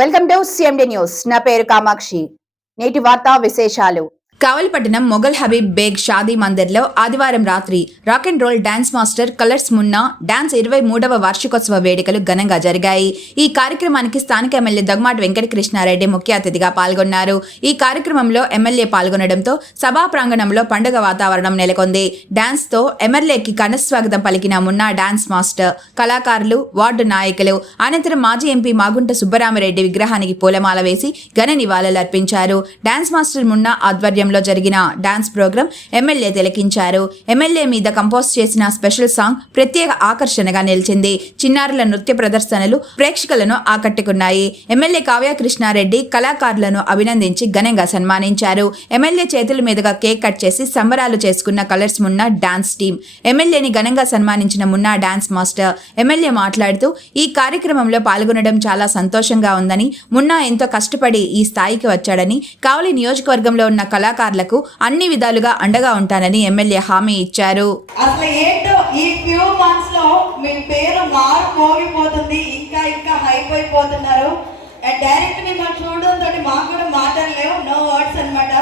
Welcome to CMD news. నా పేరు కామాక్షి. నేటి వార్తా విశేషాలు. కావలిపట్టణం మొఘల్ హబీబ్ బేగ్ షాదీ మందిర్లో ఆదివారం రాత్రి rock and roll dance master colours Munna dance 23వ వార్షికోత్సవ వేడుకలు ఘనంగా జరిగాయి. ఈ కార్యక్రమానికి స్థానిక ఎమ్మెల్యే దగ్గుమాటి వెంకటకృష్ణారెడ్డి ముఖ్య అతిథిగా పాల్గొన్నారు. ఈ కార్యక్రమంలో ఎమ్మెల్యే పాల్గొనడంతో సభా ప్రాంగణంలో పండుగ వాతావరణం నెలకొంది. డాన్స్ తో ఎమ్మెల్యేకి ఘనస్వాగతం పలికిన మున్నా డాన్స్ మాస్టర్, కళాకారులు, వార్డు నాయకులు అనంతరం మాజీ ఎంపీ మాగుంట సుబ్బరామిరెడ్డి విగ్రహానికి పూలమాల వేసి ఘన నివాళులర్పించారు. డాన్స్ మాస్టర్ మున్నా ఆధ్వర్యం జరిగిన డాన్స్ ప్రోగ్రాం ఎమ్మెల్యే తిలకించారు. ఎమ్మెల్యే మీద కంపోజ్ చేసిన స్పెషల్ సాంగ్ ప్రత్యేక ఆకర్షణగా నిలిచింది. చిన్నారుల నృత్య ప్రదర్శనలు ప్రేక్షకులను ఆకట్టుకున్నాయి. ఎమ్మెల్యే కావ్య కృష్ణారెడ్డి కళాకారులను అభినందించి ఘనంగా సన్మానించారు. ఎమ్మెల్యే చేతుల మీదుగా కేక్ కట్ చేసి సంబరాలు చేసుకున్న కలర్స్ మున్నా డాన్స్ టీం. ఎమ్మెల్యేని ఘనంగా సన్మానించిన మున్నా డాన్స్ మాస్టర్ ఎమ్మెల్యే మాట్లాడుతూ ఈ కార్యక్రమంలో పాల్గొనడం చాలా సంతోషంగా ఉందని, మున్నా ఎంతో కష్టపడి ఈ స్థాయికి వచ్చాడని, కావలి నియోజకవర్గంలో ఉన్న కళాకారులకు అన్ని విధాలుగా అండగా ఉంటానని ఎమ్మెల్యే హామీ ఇచ్చారు. అసలు ఏంటో ఈ ఫ్యూ మంత్స్ లో మీ పేరు మోగిపోతుంది, ఇంకా ఇంకా హైప్ అయిపోతున్నారు. అండ్ డైరెక్ట్ మిమ్మల్ని చూడడం తోటి మాకు కూడా మాటలు లేవు, నో వర్డ్స్ అన్నమాట.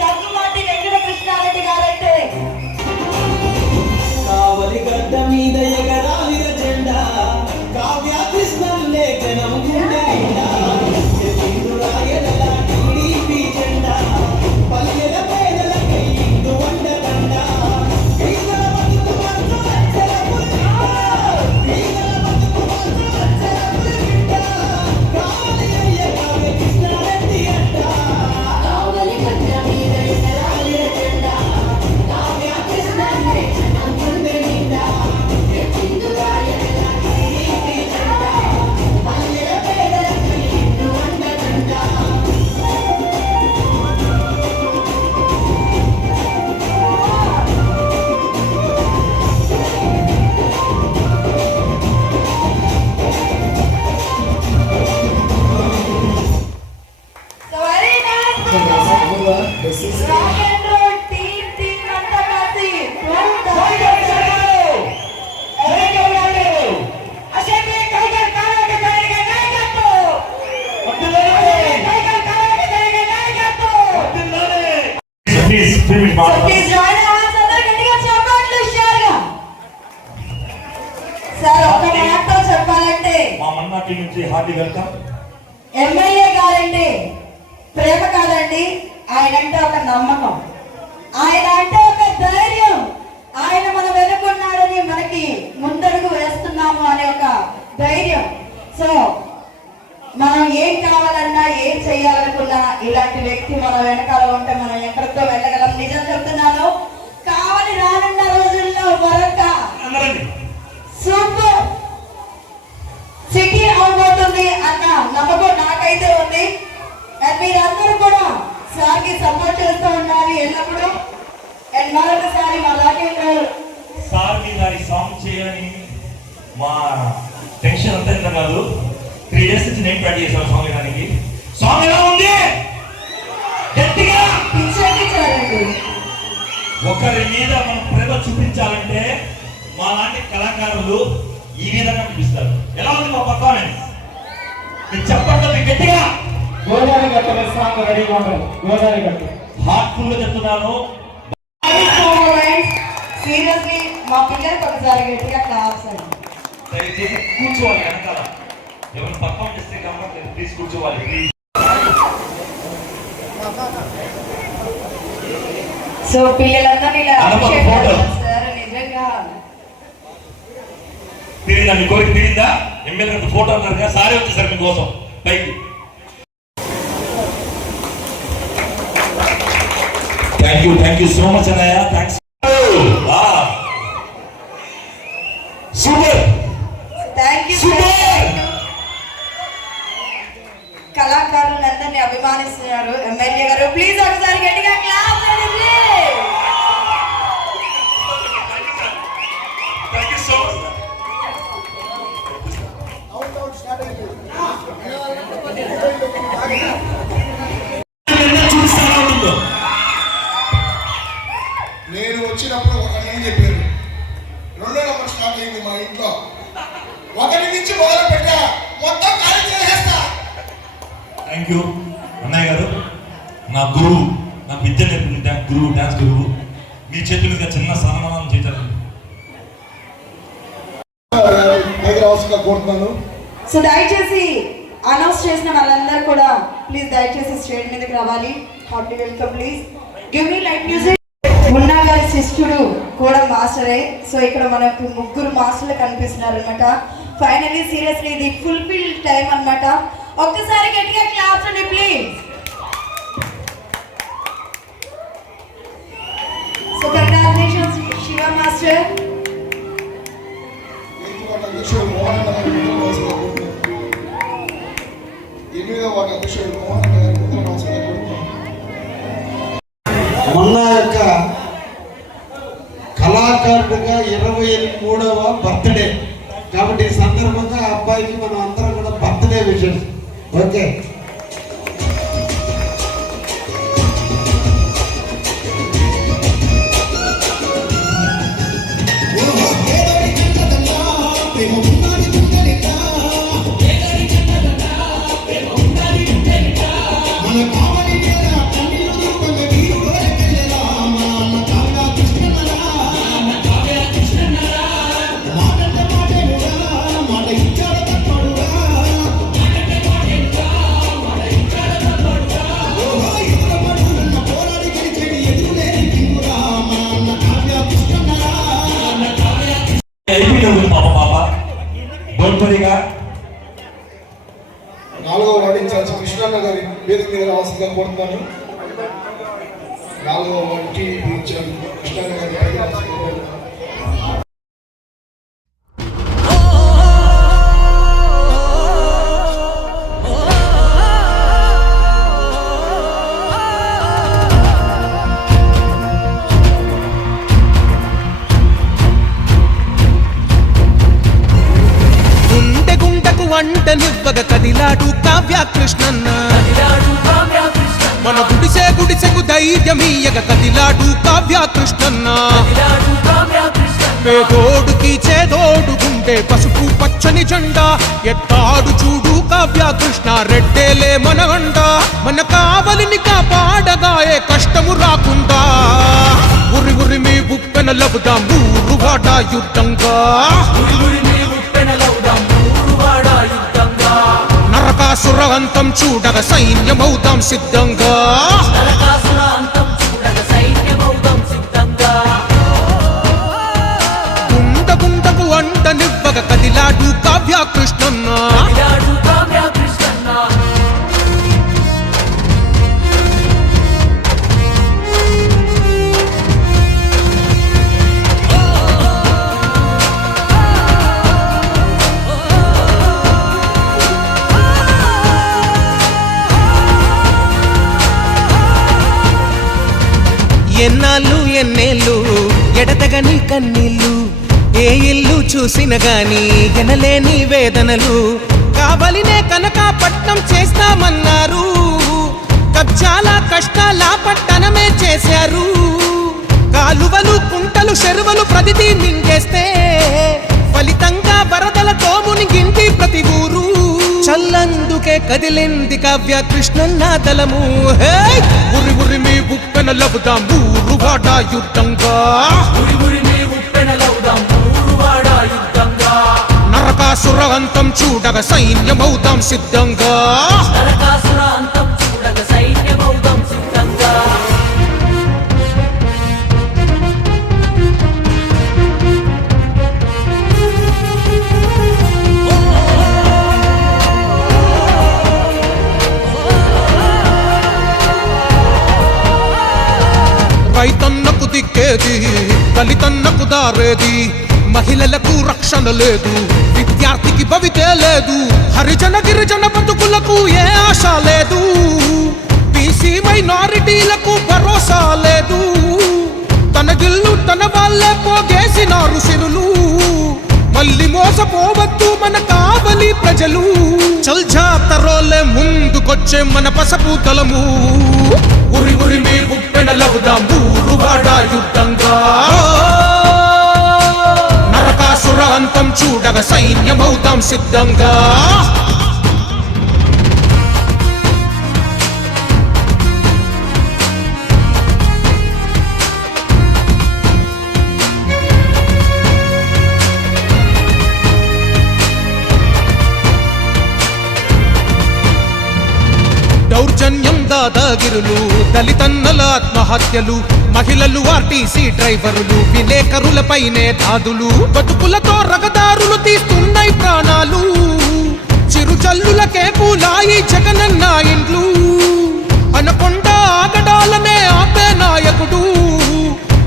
దగ్గుమాటి వెంకటకృష్ణారెడ్డి గారైతే గడ్డ మీద ఎగరాలిన జెండా కావ్య కృష్ణం లేఖనం గుండె నిండా రాయల టీడీపీ జెండా పల్లెల పేదల కైందు వండకండ వీళ్ళ బతుకు కావాలి అయ్య కావ్య కృష్ణారెడ్డి అంట. కావలి గడ్డ మీద ఎగరాలిన జెండా కావ్య కృష్ణం లేఖనం గుండె నిండా రాక్ అండ్ రోల్ టీం అంతా కలిసి సార్ ఒక మాటతో చెప్పాలంటే మా మన్నా టీం నుంచి హార్టీ వెల్కమ్. ఎమ్మెల్యే గారండి ప్రేమ కాదండి, ఆయన అంటే ఒక నమ్మకం, ఆయన అంటే ఒక ధైర్యం. ఆయన మనం వెనుకున్నాడని మనకి ముందడుగు వేస్తున్నాము అనే ఒక ధైర్యం. సో మనం ఏం కావాలన్నా ఏం చేయాలనుకున్నా ఇలాంటి వ్యక్తి మన వెనకాల ఉంటే మనం ఎక్కడితో వెళ్ళగలం. నిజం చెప్తున్నాను, కావాలి రానున్న రోజుల్లో మరొక సూపర్ సిటీ అవబోతుంది అన్న నమ్మకం నాకైతే ఉంది. అండ్ మీరందరూ కూడా సార్కి సపోర్ట్ చేస్తూ ఉండాలి ఎల్లప్పుడూ. అండ్ మరొకసారి మా రాకేంద్ర సార్ మీద ఈ సాంగ్ చేయాలని మా టెన్షన్ అంతా ఇంత కాదు. 3 days నుంచి నేను ట్రై చేశాను సాంగ్ వినడానికి. సాంగ్ ఎలా ఉంది? గట్టిగా పిచ్చారండి. ఒకరి మీద మనం ప్రేమ చూపించాలంటే మా లాంటి కళాకారులు ఈ విధంగా చూపిస్తారు. ఎలా ఉంది మా పర్ఫార్మెన్స్? మీరు చెప్పండి గట్టిగా. గోదావరి గట్ట సాంగ్ రెడీగా ఉంటారు. గోదావరి గట్ట హార్ట్ఫుల్ గా చెప్తున్నాను. సీరియస్లీ మా పిల్లలకు ఒకసారి గట్టిగా క్లాప్స్ అండి. దయచేసి కూర్చోవాలి వెనకాల. ఎవరు పర్ఫార్మ్ చేస్తే కాబట్టి ప్లీజ్ కూర్చోవాలి ప్లీజ్. సో పిల్లలందరినీ ఇలా సార్ నిజంగా తీరిందా? మీ కోరిక తీరిందా? ఎమ్మెల్యే గారి ఫోటో అన్నారు కదా, సారే వచ్చేసారు మీకోసం పైకి. థ్యాంక్ యూ సో మచ్ అన్నయ్య. థ్యాంక్స్. సూపర్. Thank you. కళాకారులందరినీ అభిమానిస్తున్నారు ఎమ్మెల్యే గారు. ప్లీజ్ ఒకసారి గట్టిగా క్లాప్ చేయండి please. Thank you so much. చెప్పినప్పుడు ఒక నేను చెప్పారు. 2వ నెంబర్ స్టార్ట్ అయింది మా ఇంట్లో. 1 నుంచి మొదలు పెట్టా, మొత్తం ఖాళీ చేసేస్తా. థ్యాంక్ యూ అన్నయ్య గారు. నా గురువు, నాకు విద్య నేర్పిన గురువు, డాన్స్ గురువు. మీ చేతుల మీద చిన్న సన్మానం చేశారు. హైదరాబాద్గా కోరుతున్నాను. సో దయచేసి అనౌన్స్ చేసిన వాళ్ళందరూ కూడా ప్లీజ్ దయచేసి స్టేజ్ మీదకి రావాలి. Heartly welcome. Please give me light music. Munna గారి శిష్యుడు కూడా మాస్టరే. సో ఇక్కడ మనకు 3 మాస్టర్లు కనిపిస్తున్నారు అనమాట. ఫైనలీ సీరియస్లీ ఇది ఫుల్ఫిల్ టైం అనమాట. ఒక్కసారి గట్టిగా క్లాప్స్ అండి please. So congratulations Shiva master. అధ్యక్షుడు మోహన్ అన్న గారి నమస్కారం కోరుతున్నాను. 8వ వార్డు అధ్యక్షుడు మోహన్ అన్న గారి నమస్కారం కోరుతున్నాను. మొన్న యొక్క కళాకారుడిగా 23వ బర్త్డే కాబట్టి ఈ సందర్భంగా ఆ అబ్బాయికి మనం అందరం కూడా బర్త్డే విషెస్. ఓకే, పాప బోల్పరిగా 4వ వార్డు ఇన్ఛార్జ్ కృష్ణన్న గారి వేదిక మీద రావాల్సిందిగా కోరుతున్నాను. 4వ వార్డు టీడీపీ ఇన్ఛార్జ్ కృష్ణన్న గారి పైకి రావాల్సిందిగా కోరుతున్నాను. వంటనివ్వగ కదిలాడు కావ్య కృష్ణన్న. మన గుడిసెకు ధైర్యమీయగ కదిలాడు కావ్య కృష్ణన్న. పేదోడుకి చేదోడుకుంటే పసుపు పచ్చని జెండా ఎత్తాడు చూడు కావ్య కృష్ణ. రెడ్డేలే మన అండ, మన కావలిని కాపాడగా ఏ కష్టము రాకుండా. ఉరి ఉరి మీ ఉప్పెన లవుదాం ఊరువాడ యుద్ధంగా. నరకాసుర అంతం చూడగ సైన్యమౌదాం సిద్ధంగా. గుండ గుండకు వంటనివ్వగ కదిలాడు కావ్య కృష్ణన్న. ఎన్నాళ్ళు ఎన్నేళ్ళు ఎడతగని కన్నీళ్ళు, ఏ ఇల్లు చూసిన గాని ఎనలేని వేదనలు. కావలినే కనక పట్నం చేస్తామన్నారు, కబ్జాల కష్టాల పట్టణమే చేశారు. కాలువలు కుంటలు చెరువులు ప్రతిదీ మింగేస్తే ఫలితంగా వరదలతో మునిగింటి ప్రతి ఊరు. చల్లందుకే కదిలింది కావ్య కృష్ణన్న దళము. ఉరి ఉరి మీ ఉప్పెన లవుదాం ఊరువాడ యుద్ధంగా. నరకాసుర అంతం చూడగ సైన్యమౌదాం సిద్ధంగా. రైతన్నకు దిక్కేది, దళితన్నకు దారేది, మహిళలకు రక్షణ లేదు, విద్యార్థికి భవితే లేదు, హరిజన గిరిజన బతుకులకు ఏ ఆశ లేదు, బీసీ మైనారిటీలకు భరోసా లేదు. తన గిల్లు తన వాళ్ళే పోగేసినారు సిరులు, మళ్ళీ మోసపోవద్దు మన కావలి ప్రజలు. చల్జా జాతరోలే ముందుకొచ్చే మన పసపు తలము ఉరి ఉరి మీ ఉప్పెనలవుదాం ఊరువాడ యుద్ధంగా నరకాసుర అంతం చూడగా సైన్యమవుతాం సిద్ధంగా దౌర్జన్యం దాదాగిరులు దళితన్నల ఆత్మహత్యలు మహిళలు ఆర్టీసీ డ్రైవరులు విలేకరులపైనే దాదులు బతుకులతో రగదారులు తీస్తున్నాయి ప్రాణాలు చిరుజల్లులకే పూలాయి జగనన్న ఇండ్లు అనకొండ ఆగడాలనే ఆపే నాయకుడు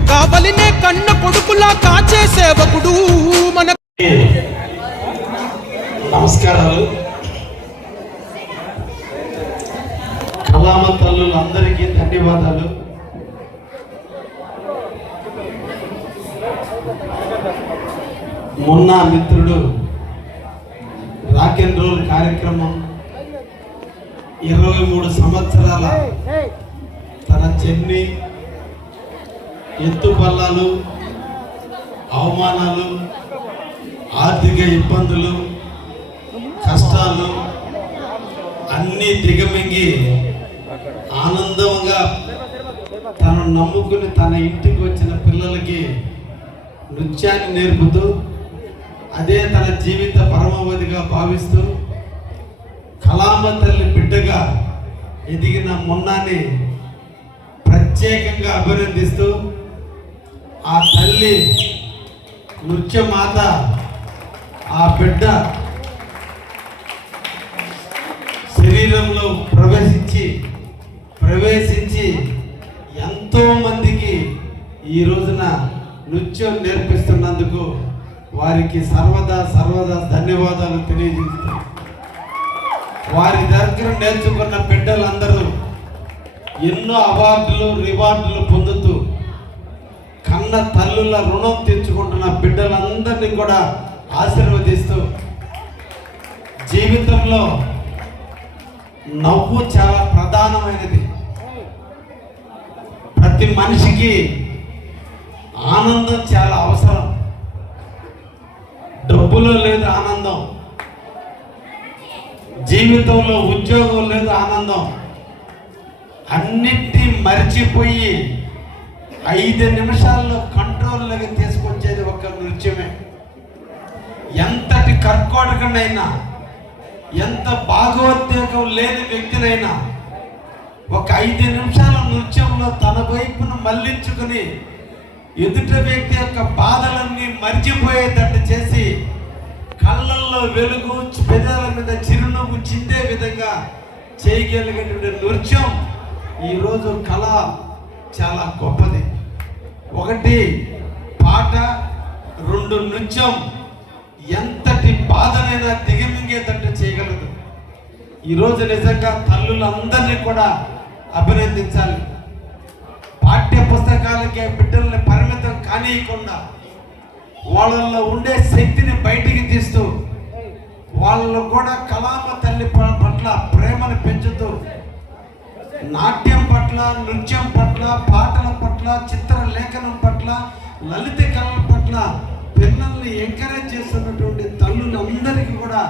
కావలినే కన్న కొడుకులా కాచే సేవకుడు మన నమస్కారాలు. కళామ తల్లులందరికీ ధన్యవాదాలు. మొన్న మిత్రుడు రాక్ అండ్ రోల్ కార్యక్రమం 23 సంవత్సరాల తన జర్నీ, ఎత్తుపల్లాలు, అవమానాలు, ఆర్థిక ఇబ్బందులు, కష్టాలు అన్నీ దిగమింగి ఆనందంగా తను నమ్ముకుని తన ఇంటికి వచ్చిన పిల్లలకి నృత్యాన్ని నేర్పుతూ అదే తన జీవిత పరమావధిగా భావిస్తూ కళామ తల్లి బిడ్డగా ఎదిగిన మొన్నాన్ని ప్రత్యేకంగా అభినందిస్తూ ఆ తల్లి నృత్యమాత ఆ బిడ్డ శరీరంలో ప్రవేశించి ఎంతో మందికి ఈ రోజున నృత్యం నేర్పిస్తున్నందుకు వారికి సర్వదా ధన్యవాదాలు తెలియజేస్తాం. వారి దగ్గర నేర్చుకున్న బిడ్డలందరూ ఎన్నో అవార్డులు, రివార్డులు పొందుతూ కన్న తల్లుల రుణం తెచ్చుకుంటున్న బిడ్డలందరినీ కూడా ఆశీర్వదిస్తూ జీవితంలో నవ్వు చాలా ప్రధానమైనది. ప్రతి మనిషికి ఆనందం చాలా అవసరం. డబ్బులో లేదు ఆనందం, జీవితంలో ఉద్యోగం లేదు ఆనందం. అన్నిటినీ మర్చిపోయి 5 నిమిషాల్లో కంట్రోల్లోకి తీసుకొచ్చేది ఒక నృత్యమే. ఎంతటి కర్కోటకునైనా, ఎంత భాగోద్వేగం లేని వ్యక్తినైనా ఒక 5 నిమిషాల నృత్యంలో తన వైపును మళ్లించుకుని ఎదుటి వ్యక్తి యొక్క బాధలన్నీ మర్చిపోయేటట్టు చేసి కళ్ళల్లో వెలుగు, పెదాల మీద చిరునవ్వు చిందే విధంగా చేయగలిగేటువంటి నృత్యం ఈరోజు కళ చాలా గొప్పది. 1 పాట, 2 నృత్యం ఎంతటి బాధనైనా దిగమింగేటట్టు చేయగలదు. ఈరోజు నిజంగా తల్లులందరినీ కూడా అభినందించాలి. పాఠ్య పుస్తకాలకే బిడ్డల్ని పరిమితం కానీయకుండా వాళ్ళల్లో ఉండే శక్తిని బయటికి తీస్తూ వాళ్ళు కూడా కళామ తల్లి పట్ల ప్రేమను పెంచుతూ నాట్యం పట్ల, నృత్యం పట్ల, పాటల పట్ల, చిత్రలేఖనం పట్ల, లలిత కళల పట్ల పిల్లల్ని ఎంకరేజ్ చేస్తున్నటువంటి తల్లులందరికీ కూడా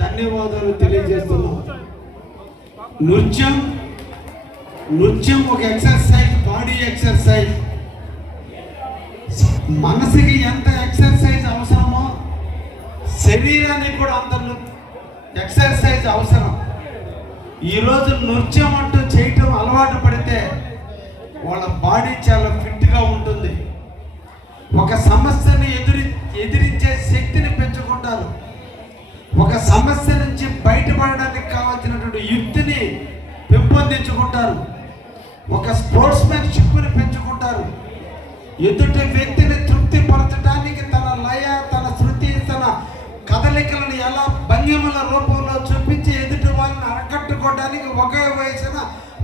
ధన్యవాదాలు తెలియజేస్తున్నాం. నృత్యం ఒక ఎక్సర్సైజ్, బాడీ ఎక్సర్సైజ్. మనసుకి ఎంత ఎక్సర్సైజ్ అవసరమో శరీరానికి కూడా అంత ఎక్సర్సైజ్ అవసరం. ఈరోజు నృత్యం అంటూ చేయటం అలవాటు పడితే వాళ్ళ బాడీ చాలా ఫిట్గా ఉంటుంది. ఒక సమస్యని ఎదిరించే శక్తిని పెంచుకుంటారు. ఒక సమస్య నుంచి బయటపడడానికి కావాల్సినటువంటి యుక్తిని పెంపొందించుకుంటారు. ఒక స్పోర్ట్స్మెన్షిప్ని పెంచుకుంటారు. ఎదుటి వ్యక్తిని తృప్తిపరచడానికి తన లయ, తన శృతి, తన కదలికలను ఎలా భంగిమల రూపంలో చూపించి ఎదుటి వాళ్ళని అరకట్టుకోవడానికి ఒకే వయసున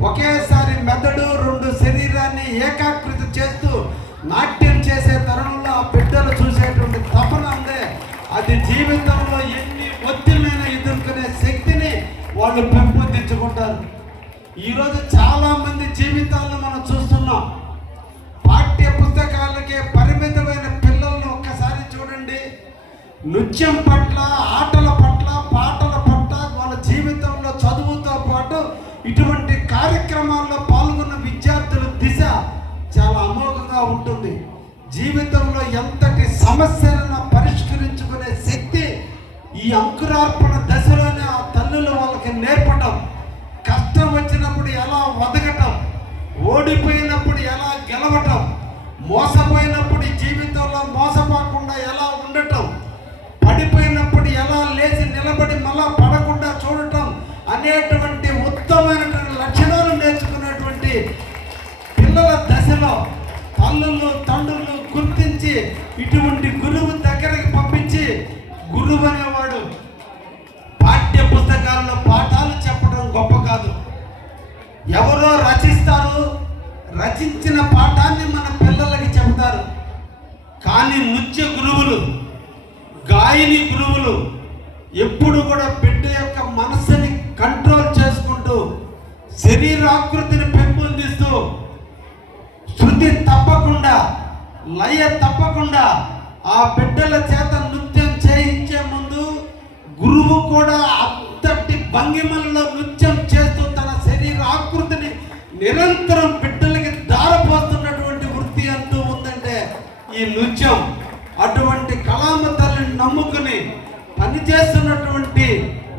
ఒకేసారి మెదడు, 2 శరీరాన్ని ఏకాకృతి చేస్తూ నాట్యం చేసే తరుణంలో ఆ బిడ్డలు చూసేటువంటి తపన ఉందే, అది జీవితంలో ఎన్ని ఒత్తిళ్ళైనా ఎదుర్కొనే శక్తిని వాళ్ళు పెంపొందించుకుంటారు. ఈరోజు చాలా మంది జీవితాలను మనం చూస్తున్నాం. పాఠ్య పుస్తకాలకే పరిమితమైన పిల్లలను ఒక్కసారి చూడండి. నృత్యం పట్ల, ఆటల పట్ల, పాటల పట్ల వాళ్ళ జీవితంలో చదువుతో పాటు ఇటువంటి కార్యక్రమాల్లో పాల్గొన్న విద్యార్థుల దిశ చాలా అమోఘంగా ఉంటుంది. జీవితంలో ఎంతటి సమస్యలను పరిష్కరించుకునే శక్తి ఈ అంకురార్పణ దశలోనే ఆ తల్లులు వాళ్ళకి నేర్పటం, కష్టం వచ్చినప్పుడు ఎలా వదగటం, ఓడిపోయినప్పుడు ఎలా గెలవటం, మోసపోయినప్పుడు ఈ జీవితంలో మోసపోకుండా ఎలా ఉండటం, పడిపోయినప్పుడు ఎలా లేచి నిలబడి మళ్ళా పడకుండా చూడటం అనేటువంటి ఉత్తమమైనటువంటి లక్షణాలు నేర్చుకున్నటువంటి పిల్లల దశలో తల్లులు తండ్రులు గుర్తించి ఇటువంటి గురువు దగ్గరికి పంపించి, గురువు అనేవాడు పాఠ్య పుస్తకాల్లో పాఠాలు చెప్పడం గొప్ప కాదు. ఎవరో రచిస్తారు, రచించిన పాఠాన్ని మన పిల్లలకి చెబుతారు. కానీ నృత్య గురువులు, గాయని గురువులు ఎప్పుడు కూడా బిడ్డ యొక్క మనస్సుని కంట్రోల్ చేసుకుంటూ, శరీరాకృతిని పెంపొందిస్తూ, శృతి తప్పకుండా, లయ తప్పకుండా ఆ బిడ్డల చేత నృత్యం చేయించే ముందు గురువు కూడా అంతటి భంగిమల్లో నృత్యం చేస్తూ తన శరీర ఆకృతిని నిరంతరం బిడ్డలకి దారపోతున్నటువంటి వృత్తి అంటూ ఉందంటే ఈ నృత్యం. అటువంటి కళామ తల్లిని నమ్ముకుని పనిచేస్తున్నటువంటి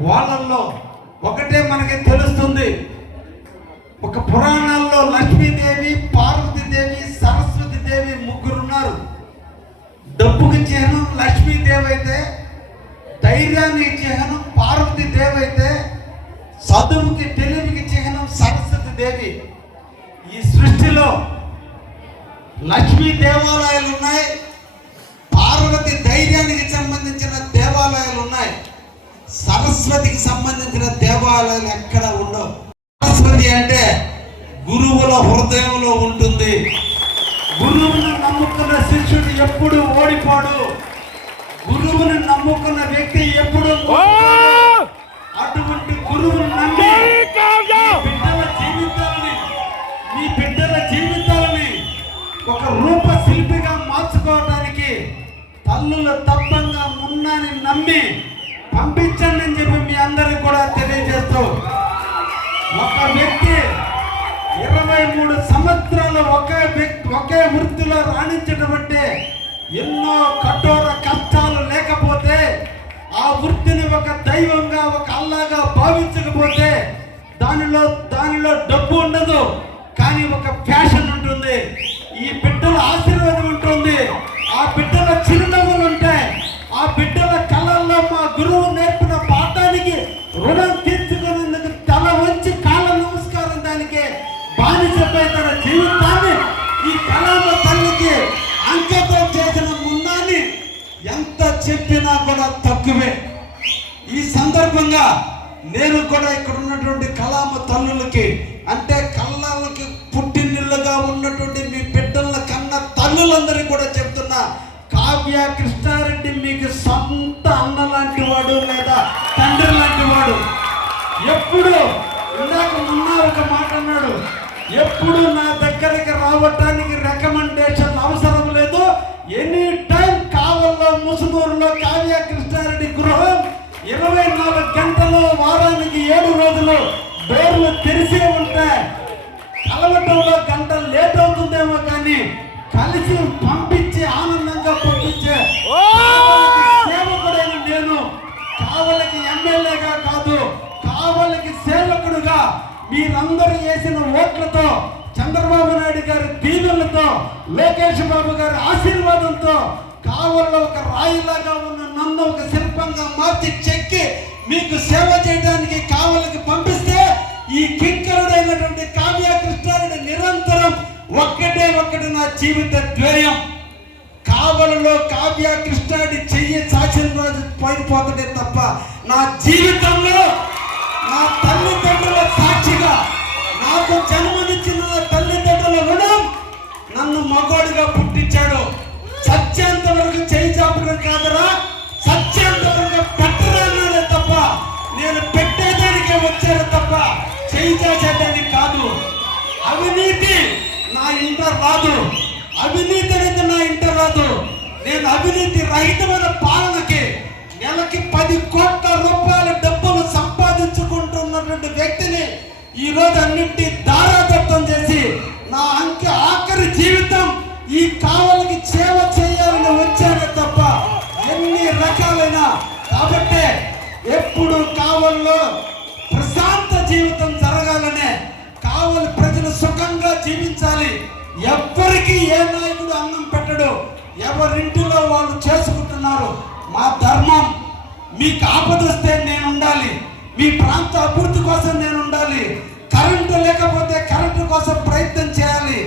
వాళ్ళల్లో ఒకటే మనకి తెలుస్తుంది. ఒక పురాణాల్లో లక్ష్మీదేవి, పార్వతీదేవి, సరస్వతీదేవి ముగ్గురు ఉన్నారు. డబ్బుకి చిహ్నం లక్ష్మీదేవి అయితే, ధైర్యానికి చిహ్నం పార్వతీదేవి అయితే, చదువుకి తెలివికి చిహ్నం సరస్వతీదేవి. ఈ సృష్టిలో లక్ష్మీ దేవాలయాలు ఉన్నాయి, పార్వతి ధైర్యానికి సంబంధించిన దేవాలయాలు ఉన్నాయి, సరస్వతికి సంబంధించిన దేవాలయాలు ఎక్కడ ఉండవు. సరస్వతి అంటే గురువుల హృదయంలో ఉంటుంది. గురువును నమ్ముకున్న శిష్యుడు ఎప్పుడు ఓడిపోడు. గురువుని నమ్ముకున్న వ్యక్తి ఎప్పుడు అటువంటి గురువును నమ్మి మీ బిడ్డల జీవితాలని ఒక రూపశిల్పిగా మార్చుకోవడానికి తల్లులు తప్పంగా ఉన్నాని నమ్మి పంపించండి అని చెప్పి మీ అందరికి కూడా తెలియజేస్తూ, ఒక వ్యక్తి 23 సంవత్సరాలు ఒకే వృత్తిలో రాణించడం అంటే ఎన్నో కఠోర కష్టాలు లేకపోతే, ఆ వృత్తిని ఒక దైవంగా, ఒక అల్లాగా భావించకపోతే దానిలో డబ్బు ఉండదు, కానీ ఒక ఫ్యాషన్ ఉంటుంది. ఈ బిడ్డల ఆశీర్వాదం ఉంటుంది, ఆ బిడ్డల చిరునవ్వులు ఉంటాయి, ఆ బిడ్డల కళల్లో మా గురువు నేర్పిన పాఠానికి రుణం తీర్చుకునేందుకు తల వంచి కాళ్ళ నమస్కారం దానికి బానిసపై తన జీవితాన్ని ఈ కళామ తల్లికి అంకితం చేసిన మున్నాన్ని ఎంత చెప్పినా కూడా తక్కువే. ఈ సందర్భంగా నేను కూడా ఇక్కడ ఉన్నటువంటి కళామ తల్లులకి, అంటే కళ్ళకి పుట్టినిల్లుగా ఉన్నటువంటి మీ బిడ్డల కన్న తల్లులందరికీ కూడా చెప్తున్నా, కావ్య కృష్ణారెడ్డి మీకు సొంత అన్న లాంటి వాడు లేదా తండ్రి లాంటి వాడు. ఎప్పుడు ఇందాక మొన్న ఒక మాట అన్నాడు, ఎప్పుడు నా దగ్గరికి రావటానికి రికమెండేషన్ అవసరం లేదు, ఎనీ టైం కావల్లో ముసునూరులో కావ్య కృష్ణారెడ్డి గృహం 24 గంటలు, వారానికి 7 రోజులు డోర్లు తెరిసే ఉంటాయి. కలవటంలో గంట లేట్ అవుతుందేమో కానీ కలిసి పంపించి ఆనందంగా పంపించే సేవకుడైన నేను, కావలికి ఎమ్మెల్యేగా కాదు, కావలికి సేవకుడుగా మీరందరూ వేసిన ఓట్లతో, చంద్రబాబు నాయుడు గారి దీవెనలతో, లోకేష్ బాబు గారి ఆశీర్వాదంతో కావల్లో ఒక రాయిలాగా ఉన్న నన్ను ఒక శిల్పంగా మార్చి చెక్కి మీకు సేవ చేయడానికి కావలికి పంపిస్తే, ఈ కింకరుడైనటువంటి కావ్య కృష్ణారెడ్డి నిరంతరం ఒక్కటి నా జీవిత ధ్యేయం. కావలిలో కావ్య కృష్ణారెడ్డి చెయ్యి సాచిన రోజు పడిపోతుంటే తప్ప నా జీవితంలో నా తల్లిదండ్రుల సాక్షిగా, నాకు జన్మనిచ్చిన తల్లిదండ్రుల రుణం, నన్ను మగోడిగా పుట్టించాడు. సత్యంత వరకు చేయి చాపడం కాదరా, సత్యంత వరకు పెట్టరాలే తప్ప నేను పెట్టేదానికే వచ్చా. తప్ప చేయి చేసేదానికి కాదు. అవినీతి నా ఇంట రాదు, అవినీతి అనేది నా ఇంట రాదు. నేను అవినీతి రహితమైన పాలనకి నెలకి 10 కోట్ల రూపాయల డబ్బులు సంపాదించుకుంటున్నటువంటి వ్యక్తిని ఈరోజు అన్నింటి దారాదత్తం చేసి నా ఆఖరి జీవితం ఈ కావలికి సేవ చేయాలని వచ్చానే తప్ప ఎన్ని రకాలైన. కాబట్టి ఎప్పుడు కావల్లో ప్రశాంత జీవితం జరగాలనే, కావలి ప్రజలు సుఖంగా జీవించాలి. ఎవ్వరికి ఏ నాయకుడు అన్నం పెట్టడు, ఎవరింటిలో వాళ్ళు చేసుకుంటున్నారు. మా ధర్మం. మీకు ఆపద వస్తే నేను ఉండాలి, మీ ప్రాంత అభివృద్ధి కోసం నేను ఉండాలి. కరెంటు లేకపోతే కరెంటు కోసం ప్రయత్నం చేయాలి.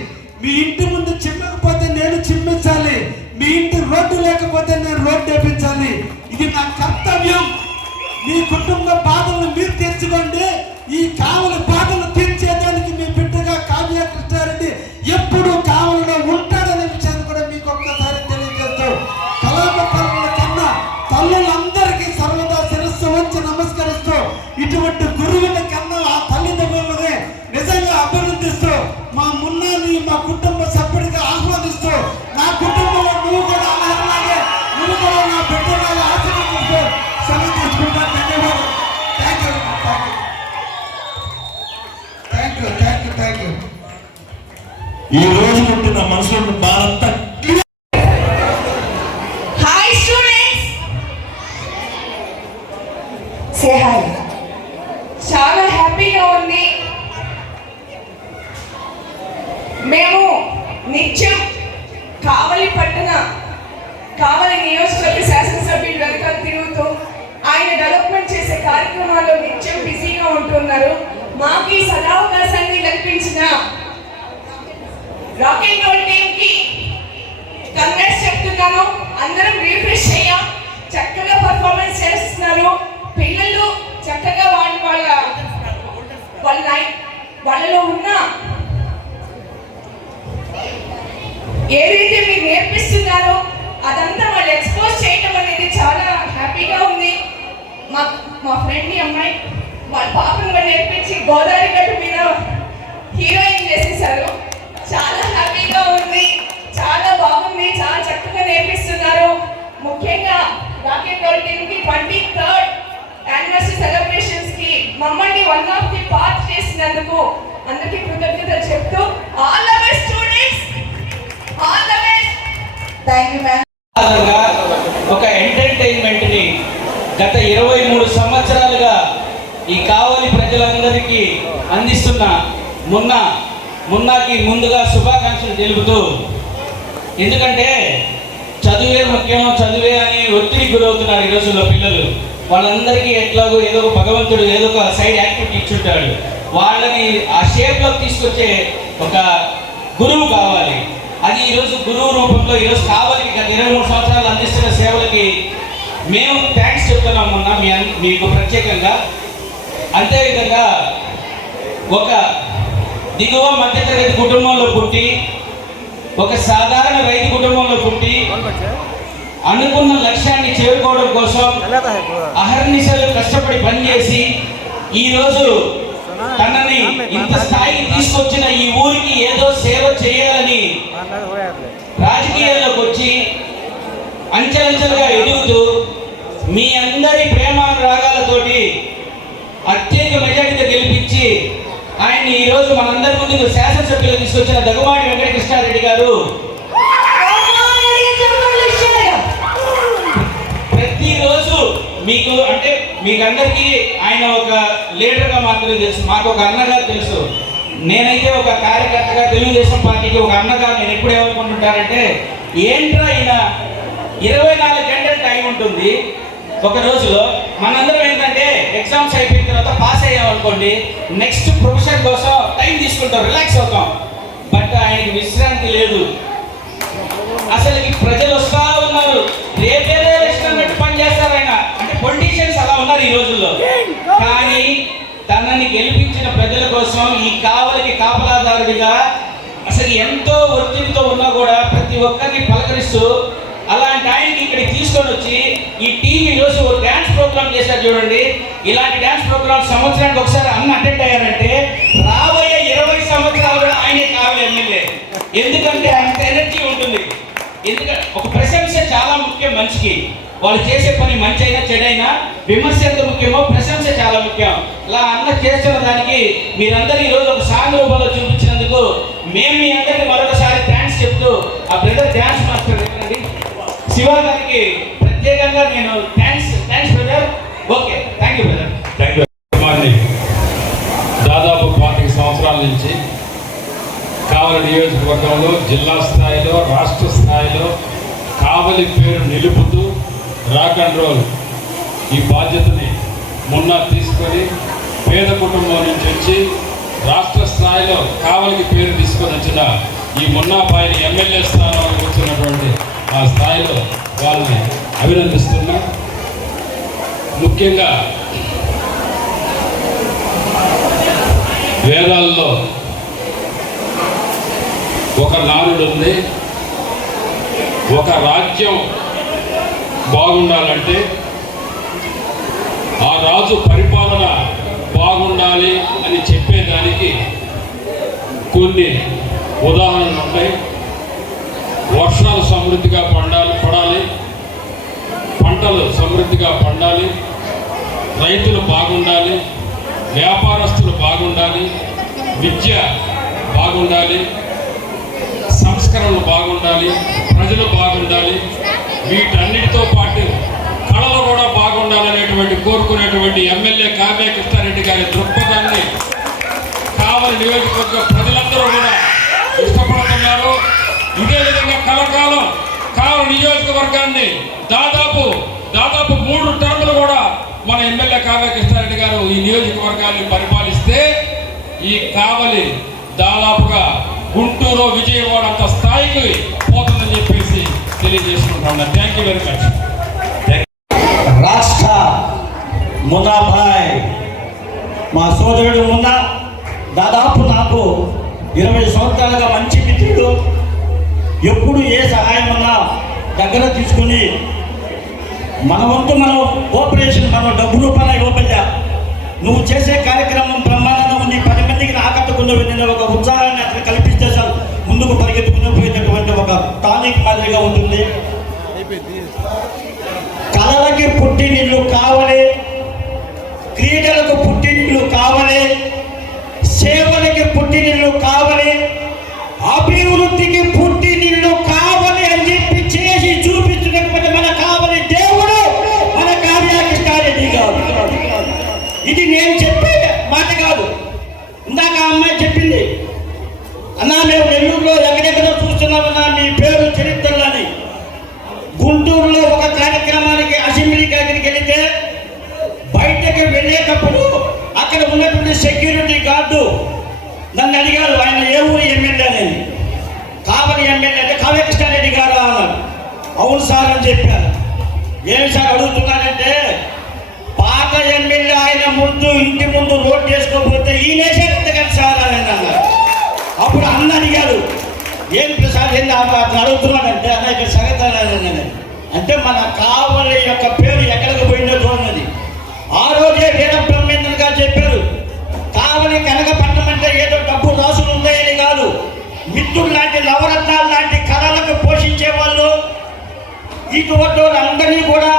మీ ఇంటి ముందు చిమ్మకపోతే నేను చిమ్మించాలి, మీ ఇంటి రోడ్డు లేకపోతే నేను రోడ్డు వేపించాలి. ఇది నా కర్తవ్యం. మీ కుటుంబ బాధలను మీరు తీర్చుకోండి. ఈ కావలి బాధలు తీర్చేదానికి మీ బిడ్డగా కావ్య కృష్ణారెడ్డి ఎప్పుడు కావలిలో ఉంటాడనే విషయాన్ని కూడా మీకు ఒక్కసారి తెలియజేస్తూ, కళాప తల్లుల కన్నా తల్లులందరికీ సర్వదా శిరస్సు వచ్చి నమస్కరిస్తూ, ఇటువంటి గురువుల కన్నా ఆ తల్లిదండ్రులని నిజంగా అభినందిస్తూ, మా మున్నాని మా కుటుంబ సభ్యుడిగా ఆహ్వానిస్తూ, నా కుటుంబంలో నువ్వు కూడా అలాగే నువ్వు కూడా నా బిడ్డగా ఆశీర్వదిస్తూ సెలవు తీసుకుంటాను. ధన్యవాదాలు. Thank you. ఈ రోజు నుండి నా మనసులో ఉన్న బాధంతా హాయ్ స్టూడెంట్స్, సే హాయ్. చాలా హ్యాపీగా ఉంది. మేము నిత్యం కావలి నియోజకవర్గ శాసనసభ్యులు వెనుక తిరుగుతూ ఆయన డెవలప్మెంట్ చేసే కార్యక్రమాల్లో నిత్యం బిజీగా ఉంటున్నారు. మాకు ఈ సదావకాశాన్ని కల్పించిన రాక్ అండ్ రోల్ టీమ్ కి కంగ్రాట్స్ చెప్తున్నాను. అందరం రిఫ్రెష్ అయ్యాం, చక్కగా పర్ఫార్మెన్స్ చేస్తున్నారు. పిల్లలు చక్కగా వాళ్ళలో ఉన్న ఏదైతే మీరు నేర్పిస్తున్నారో అదంతా వాళ్ళు ఎక్స్పోజ్ చేయటం అనేది చాలా హ్యాపీగా ఉంది. మా ఫ్రెండ్ అమ్మాయి వాళ్ళ పాపను కూడా నేర్పించి గోదావరి గట్టు మీద హీరోయిన్ చేసేసారు. చాలా హ్యాపీగా ఉంది, చాలా బాగుంది, చాలా చక్కగా నేర్పిస్తున్నారు. ముఖ్యంగా రాక్ అండ్ రోల్ టీమ్ కి 23rd యానివర్సరీ సెలబ్రేషన్స్ కి మమ్మల్ని వన్ ఆఫ్ ది పార్ట్ చేసినందుకు అందరికీ కృతజ్ఞతలు చెప్తూ all the best students, all the best. Thank you ma'am. ఒక ఎంటర్టైన్మెంట్ ని గత 23 సంవత్సరాలుగా ఈ కావలి ప్రజలందరికీ అందిస్తున్న మున్నాకి ముందుగా శుభాకాంక్షలు తెలుపుతూ, ఎందుకంటే చదువే ముఖ్యం, చదువే అని ఒత్తిడి గురవుతున్నారు ఈ రోజుల్లో పిల్లలు. వాళ్ళందరికీ ఎట్లాగో ఏదో ఒక భగవంతుడు ఏదో ఒక సైడ్ యాక్టివిటీ ఇచ్చుంటాడు. వాళ్ళని ఆ షేప్లో తీసుకొచ్చే ఒక గురువు కావాలి. అది ఈరోజు గురువు రూపంలో ఈరోజు కావలికి గత 23 సంవత్సరాలు అందిస్తున్న సేవలకి మేము థ్యాంక్స్ చెప్తున్నాం మొన్న మీకు ప్రత్యేకంగా. అంతేవిధంగా ఒక దిగువ మధ్యతరగతి కుటుంబంలో పుట్టి, ఒక సాధారణ రైతు కుటుంబంలో పుట్టి అనుకున్న లక్ష్యాన్ని చేరుకోవడం కోసం అహర్నిశలు కష్టపడి పనిచేసి ఈరోజు తనని ఇంత స్థాయికి తీసుకొచ్చిన ఈ ఊరికి ఏదో సేవ చేయాలని రాజకీయాల్లోకి వచ్చి అంచెలంచెలుగా ఎదుగుతూ మీ అందరి ప్రేమానురాగాలతోటి అత్యధిక మెజారిటీతో గెలిపించి ఆయన్ని ఈరోజు మనందరి ముందుకు శాసనసభ్యులు తీసుకొచ్చిన దగ్గుమాటి వెంకటకృష్ణారెడ్డి గారు ప్రతిరోజు మీకు అంటే మీకందరికీ ఆయన ఒక లీడర్గా మాత్రమే తెలుసు, మాకు ఒక అన్నగా తెలుసు. నేనైతే ఒక కార్యకర్తగా తెలుగుదేశం పార్టీకి ఒక అన్నగా నేను ఎప్పుడు ఏమనుకుంటుంటానంటే, ఏంట్రా ఈయన 24 గంటల టైం ఉంటుంది ఒక రోజులో. మనందరం ఏంటంటే ఎగ్జామ్స్ అయిపోయిన తర్వాత పాస్ అయ్యామనుకోండి, నెక్స్ట్ ప్రొఫెషన్ కోసం టైం తీసుకుంటాం, రిలాక్స్ అవుతాం. బట్ ఆయనకి విశ్రాంతి లేదు. అసలు ప్రజలు వస్తా ఉన్నారు, రేపేదో ఇష్టం పని చేస్తారు ఆయన. అంటే పొలిటీషియన్స్ అలా ఉన్నారు ఈ రోజుల్లో. కానీ తనని గెలిపించిన ప్రజల కోసం ఈ కావలికి కాపలాదారుడిగా అసలు ఎంతో ఒత్తిడితో ఉన్నా కూడా ప్రతి ఒక్కరిని పలకరిస్తూ అలాంటి ఆయనకి ఇక్కడికి తీసుకొని వచ్చి ఈ టీం ఈరోజు డ్యాన్స్ ప్రోగ్రామ్ ప్రోగ్రామ్ చేశారు చూడండి. ఇలాంటి డ్యాన్స్ ప్రోగ్రామ్ సంవత్సరానికి ఒకసారి అన్న అటెండ్ అయ్యారంటే రాబోయే 20 సంవత్సరాలు కూడా ఆయనే కావాలి ఎమ్మెల్యే. ఎందుకంటే అంత ఎనర్జీ ఉంటుంది. ఎందుకంటే ఒక ప్రశంస చాలా ముఖ్యం మనిషికి. వాళ్ళు చేసే పని మంచి అయినా చెడైనా విమర్శ ఎంత ముఖ్యమో ప్రశంస చాలా ముఖ్యం. ఇలా అన్న చేస్తున్న దానికి మీరందరూ ఈరోజు ఒక సాంగ్ రూపంలో చూపించినందుకు మేము మీ అందరికీ మరొకసారి థ్యాంక్స్ చెప్తూ ఆ బ్రదర్ డ్యాన్స్ మాస్టర్ దగ్గరండి శివ గారికి ప్రత్యేకంగా నేను thanks brother. Okay, thank you brother. Thank you. దాదాపు 25 సంవత్సరాల నుంచి కావలి నియోజకవర్గంలో జిల్లా స్థాయిలో రాష్ట్ర స్థాయిలో కావలి పేరు నిలుపుతూ రాక్ అండ్ రోల్ ఈ బాధ్యతని మొన్న తీసుకొని పేద కుటుంబం నుంచి వచ్చి రాష్ట్ర స్థాయిలో కావలికి పేరు తీసుకొని వచ్చిన ఈ మున్నాబాయిని ఎమ్మెల్యే స్థానంలో కూర్చున్నటువంటి ఆ స్థాయిలో వాళ్ళని అభినందిస్తున్నా. ముఖ్యంగా వేదాల్లో ఒక నానుడు ఉంది, ఒక రాజ్యం బాగుండాలంటే ఆ రాజు పరిపాలన బాగుండాలి అని చెప్పేదానికి కొన్ని ఉదాహరణలు ఉంటాయి. వర్షాలు సమృద్ధిగా పడాలి, పంటలు సమృద్ధిగా పండాలి, రైతులు బాగుండాలి, వ్యాపారస్తులు బాగుండాలి, విద్య బాగుండాలి, సంస్కరణలు బాగుండాలి, ప్రజలు బాగుండాలి, వీటన్నిటితో పాటు కళలు కూడా బాగుండాలనేటువంటి కోరుకునేటువంటి ఎమ్మెల్యే కావ్య కృష్ణారెడ్డి గారి దృక్పథాన్ని కావలి నియోజకవర్గ ప్రజలందరూ కూడా ఇష్టపడుతున్నారు. ఇదే విధంగా కలకాలం కావలి నియోజకవర్గాన్ని దాదాపు 3 టర్ములు కూడా మన ఎమ్మెల్యే కావ్య కృష్ణారెడ్డి గారు ఈ నియోజకవర్గాన్ని పరిపాలిస్తే ఈ కావలి దాదాపుగా గుంటూరు విజయవాడ అంత స్థాయికి పోతుందని చెప్పేసి తెలియజేసుకుంటున్నాను. Thank you very much. రాష్ట్ర మున్నాభాయ్ మా సోదరుడు మున్నా దాదాపు నాకు 20 సంవత్సరాలుగా మంచి మిత్రుడు. ఎప్పుడు ఏ సహాయం ఉన్నా దగ్గర తీసుకుని మన వంతు మనం కోఆపరేషన్ మనం డబ్బు రూపాయలు ఇవ్వబోయా. నువ్వు చేసే కార్యక్రమం బ్రహ్మాండంగా ఉంది, 10 మందికి ఆకట్టుకునే వెళ్ళిన ఒక ఉత్సాహాన్ని అతను కల్పిస్తే సార్ ముందుకు పరిగెత్తుకుని పోయేటటువంటి ఒక టానిక్ మాదిరిగా ఉంటుంది. కళలకి పుట్టినిల్లు కావాలి, క్రీడలకు పుట్టినిల్లు కావాలి, సేవలకి పుట్టినిల్లు కావాలి, అభివృద్ధికి పుట్టినిల్లు కావాలి అని చెప్పి చేసి చూపించినటువంటి మన కావలి దేవుడు మన కావ్య కృష్ణారెడ్డి గారు. ఇది నేను చెప్పే మాట కాదు, ఇందాక ఆ అమ్మాయి చెప్పింది, అన్నా మేము నెల్లూరులో ఎక్కడెక్కడో చూస్తున్నామన్నా మీ పేరు చరిత్రలని. గుంటూరులో ఒక కార్యక్రమానికి అసెంబ్లీ దగ్గరికి వెళితే బయటకు వెళ్ళేటప్పుడు అక్కడ ఉన్నటువంటి సెక్యూరిటీ గార్డు నన్ను అడిగారు, ఆయన ఏ ఊరు ఎమ్మెల్యే అని. కావలి ఎమ్మెల్యే అంటే కావ్య కృష్ణారెడ్డి గారు అన్నారు. అవును సార్ అని చెప్పారు. ఏమి సార్ అడుగుతున్నారంటే పాత ఎమ్మెల్యే ఆయన ముందు ఇంటి ముందు రోడ్ చేసుకోకపోతే ఈయనేసేది కదా సార్ అని అన్నారు. అప్పుడు అన్న అడిగారు, ఏం ప్రసాద్ ఏంది అతను అడుగుతున్నాడంటే అన్న ఇక్కడ సగతాలని అంటే మన కావలి యొక్క పేరు ఎక్కడికి పోయిందో చూడండి. ఆ రోజే వీర బ్రహ్మేంద్ర గారు చెప్పారు, కావలి కనకపట్నం అంటే ఏదో డబ్బు రాసులు ఉన్నాయని కాదు, మిత్రులు లాంటి నవరత్నాలు లాంటి కళలకు పోషించే వాళ్ళు ఇటువంటి అందరినీ కూడా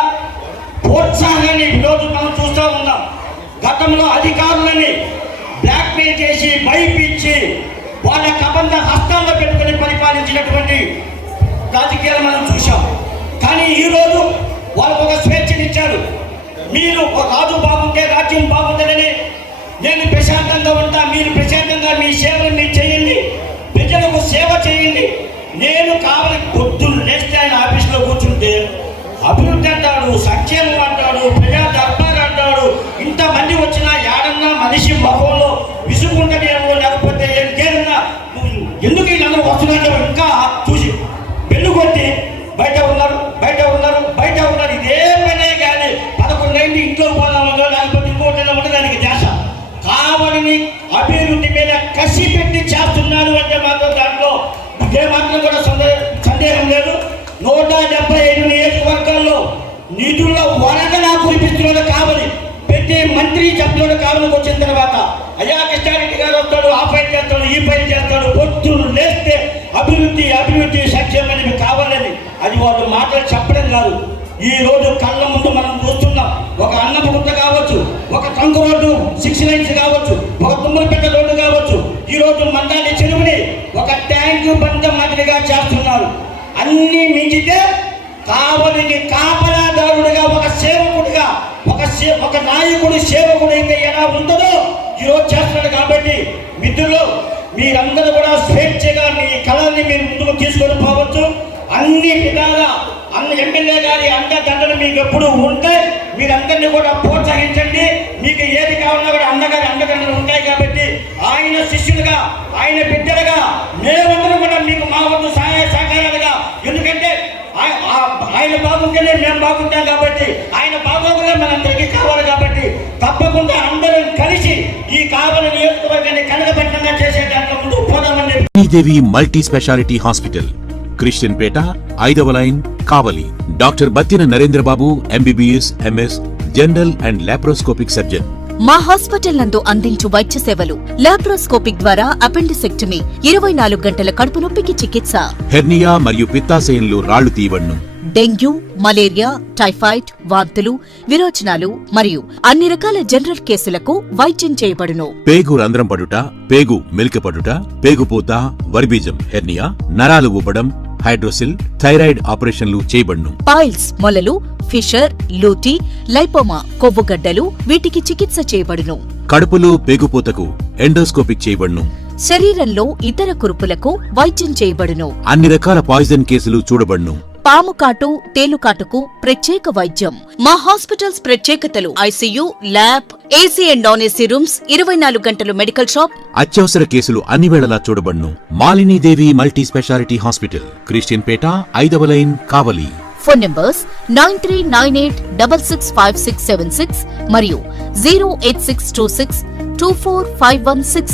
ప్రోత్సాహాన్ని ఈరోజు మనం చూస్తూ ఉన్నాం. గతంలో అధికారులని బ్లాక్మెయిల్ చేసి భయపించి వాళ్ళ కబంధ హస్తాల్లో పెట్టుకుని పరిపాలించినటువంటి రాజకీయాలు మనం చూసాం. కానీ ఈరోజు వాళ్ళకు ఒక స్వేచ్ఛనిచ్చారు. మీరు ఒక రాజు బాగుంటే రాజ్యం బాగుంటుందని, నేను ప్రశాంతంగా ఉంటా, మీరు ప్రశాంతంగా మీ సేవలు మీరు చేయండి, ప్రజలకు సేవ చేయండి. నేను కావాలి పొద్దున్న లేస్తే ఆయన ఆఫీస్లో కూర్చుంటే అభివృద్ధి అంటాడు, సంక్షేమం అంటాడు, ప్రజా దర్బార్ అంటాడు. ఇంతమంది వచ్చినా ఏడన్నా మనిషి మొహంలో విసుగుంటేమో లేకపోతే ఏదన్నా ఎందుకు వీళ్ళందరూ వస్తున్నారు ఇంకా చూసి బెల్లు కొట్టి బయట ఉన్నారు. ఇదే పనే కానీ 11 అయింది ఇంట్లో పోదామో లేకపోతే ఇంకోటి ఉంటే దానికి ధ్యాస. కావలిని అభివృద్ధి మీద కసి పెట్టి చేస్తున్నారు అంటే మాత్రం దాంట్లో ఏ మాత్రం కూడా సందేహం లేదు. రాత్రి చంద్రుడు కాలంలోకి వచ్చిన తర్వాత అయ్యా కృష్ణారెడ్డి గారు వస్తాడు, ఆ పని చేస్తాడు, ఈ పని చేస్తాడు, పొద్దులు లేస్తే అభివృద్ధి అభివృద్ధి సంక్షేమం అనేవి కావాలని అది వాళ్ళు మాటలు చెప్పడం కాదు. ఈ రోజు కళ్ళ ముందు మనం చూస్తున్నాం. ఒక అన్నపగుంట కావచ్చు, ఒక ట్రంక్ రోడ్డు 6 లైన్స్ కావచ్చు, ఒక తుమ్మలపేట రోడ్డు కావచ్చు, ఈ రోజు మందాలి చెరువుని ఒక ట్యాంకు బంధ మాదిరిగా చేస్తున్నారు. అన్ని మించితే కావలిని కాపలాదారుడిగా ఒక సేవకుడిగా ఒక నాయకుడు సేవకుడు అయితే ఎలా ఉంటుందో ఈరోజు చేస్తున్నాడు. కాబట్టి మిత్రులు, మీరందరూ కూడా స్వేచ్ఛగా మీ కళల్ని మీరు ముందుకు తీసుకొని పోవచ్చు. అన్ని విధాలా అన్ని ఎమ్మెల్యే గారి అండదండలు మీకు ఎప్పుడు ఉంటాయి. మీరందరినీ కూడా ప్రోత్సహించండి. మీకు ఏది కావాలన్నా కూడా అన్నగారి అండదండలు ఉంటాయి. కాబట్టి ఆయన శిష్యులుగా, ఆయన బిడ్డలుగా మేమందరం కూడా మీకు మా వంతు సహాయ సహకారాలుగా, ఎందుకంటే ఆయన బాగుంటేనే మేము బాగుంటాం. కాబట్టి ఆయన బాగోగుగా మనందరికీ కావాలి. కాబట్టి తప్పకుండా అందరం కలిసి ఈ కావలి నియోజకవర్గాన్ని కనకపట్నంగా చేసే దాంట్లో ముందుకు పోదామని దేవి multi speciality hospital, Christian Peta, 5వ line, Kavali. Doctor Battina Narendra Babu, MBBS, MS, general and laparoscopic surgeon. మా హాస్పిటల్ నందు అందించు వైద్య సేవలు: లాప్రోస్కోపిక్ ద్వారా అపెండిసెక్టమీ, 24 గంటల కడుపు నొప్పికి చికిత్స, హెర్నియా మరియు పిత్తాశయంలో రాళ్లు తీయబడును, డెంగ్యూ, మలేరియా, టైఫాయిడ్, వాంతులు, విరోచనాలు మరియు అన్ని రకాల జనరల్ కేసులకు వైద్యం చేయబడును. పేగు రంధ్రం పడుట, పేగు మెలికపడుట, పేగుపూత, వర్బీజం, హెర్నియా, నరాలు ఊపడం, హైడ్రోసిల్, థైరాయిడ్ ఆపరేషన్లు చేయబడును. పైల్స్, మొలలు, ఫిషర్, లూటీ, లైపోమా, కొవ్వుగడ్డలు, వీటికి చికిత్స చేయబడును. కడుపులో పేగుపూతకు ఎండోస్కోపిక్ చేయబడును. శరీరంలో ఇతర కురుపులకు వైద్యం చేయబడును. అన్ని రకాల పాయిజన్ కేసులు చూడబడును. పాము కాటు, తేలుకాటుకు ప్రత్యేక వైద్యం. మా హాస్పిటల్స్ ప్రత్యేకతలు: ICU, lab, AC and non AC rooms, 24 గంటలు మెడికల్ షాప్. అత్యవసర కేసులు అన్ని వేళలా చూడబడును. Malinidevi multi speciality hospital, Christian Peta, 5వ లైన్, కావలి. ఫోన్ నంబర్స్ 9398665676 మరియు 08626245166.